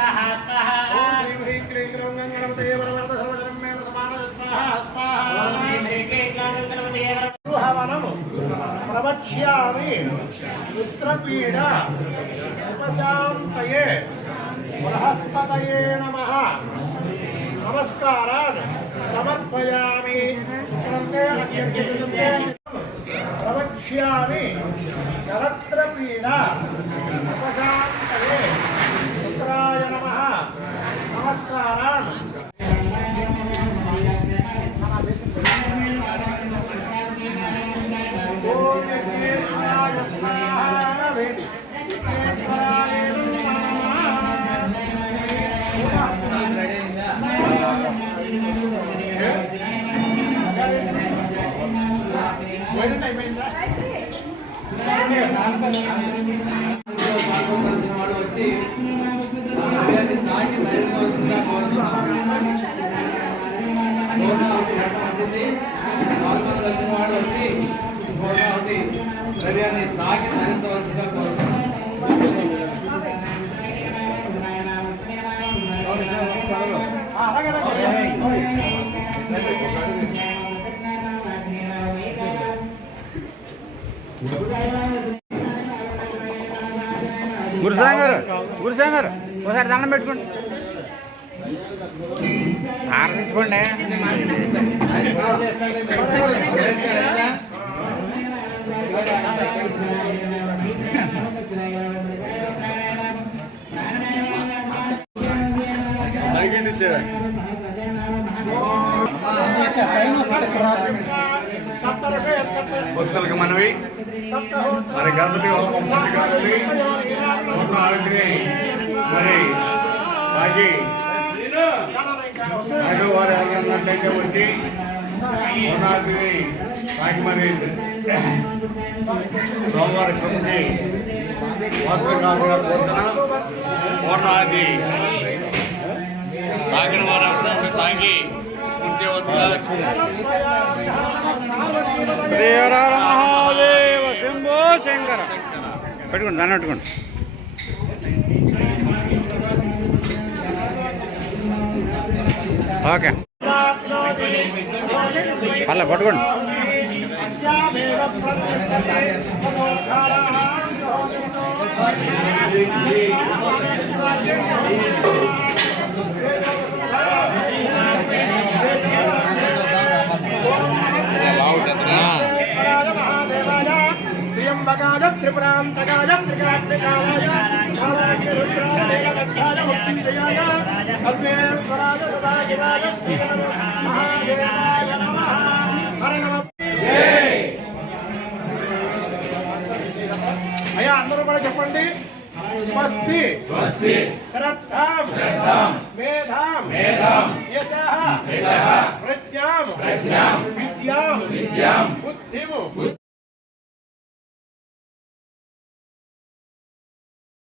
स्वाहा स्वाहा ओम श्री ह्रीं क्लीं ग्रौं गणपतये वरवरद सर्वजनं मे वसमानः स्वाहा स्वाहा ओम श्री ह्रीं क्लीं ग्रौं गणपतये गृहवनं प्रवक्ष्यामि पुत्रपीडा उपशान्तये बृहस्पतये नमः नमस्कारान् समर्पयामि प्रवक्ष्यामि करत्रपीडा उपशान्तये शुक्राय नमः नमस्कारान् ओम विघ्नेश्वराय स्वाहा वेदि विघ्नेश्वराय గురుసాగర్ ఒకసారి దండం పెట్టుకోండి ఆరాధించుకోండి భక్తులకు మనవి మరి గణపతి హోమం పూర్తి కావాలి మొత్తం ఆరోగ్యమే మరి తాగి వారి అన్నట్లయితే వచ్చి పూర్ణాగ్ని తాగి మరి సోమవారి కమిటీ వస్త్ర కాకుండా కోరుతున్న పూర్ణాది తాగిన వారు తాగి మహాదేవ శంభో శంకర పెట్టుకోండి దాన్ని పెట్టుకోండి ఓకే పల్ల పట్టుకోండి त्र्यंबकाय त्रिपुरांतकाय त्रिकात्मिकाय कालाग्निरुद्राय नीलकण्ठाय मुक्तिञ्जयाय सर्वेश्वराय सदाशिवाय महादेवाय नमः हर नमः అయ్యా అందరూ కూడా చెప్పండి స్వస్తి స్వస్తి శ్రద్ధాం శ్రద్ధాం మేధాం మేధాం యశః యశః ప్రజ్ఞాం ప్రజ్ఞాం విద్యాం విద్యాం